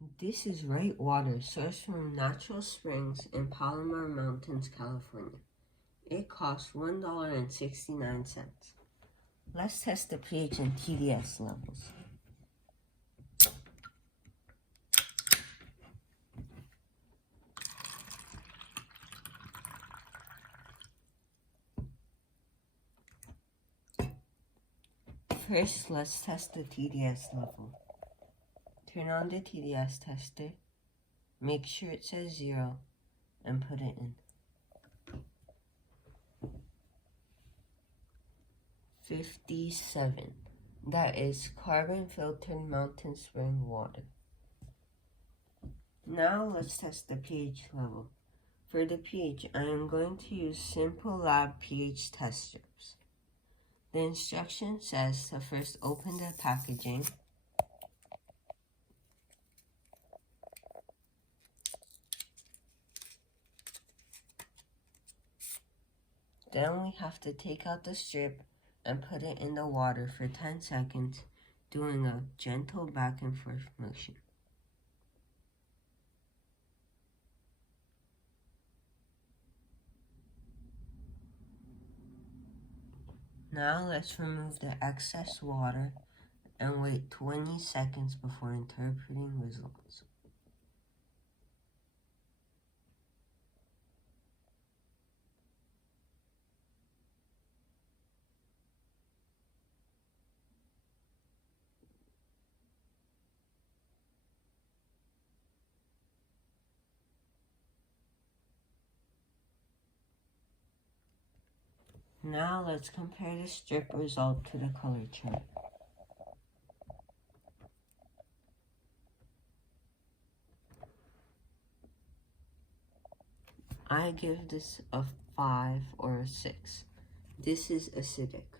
This is right water sourced from natural springs in Palomar Mountains, California. It costs $1.69. Let's test the pH and TDS levels. First, let's test the TDS level. Turn on the TDS tester, make sure it says 0, and put it in. 57. That is carbon-filtered mountain spring water. Now let's test the pH level. For the pH, I am going to use Simple Lab pH test strips. The instruction says to first open the packaging, then we have to take out the strip and put it in the water for 10 seconds, doing a gentle back and forth motion. Now let's remove the excess water and wait 20 seconds before interpreting results. Now let's compare the strip result to the color chart. I give this a 5 or a 6. This is acidic.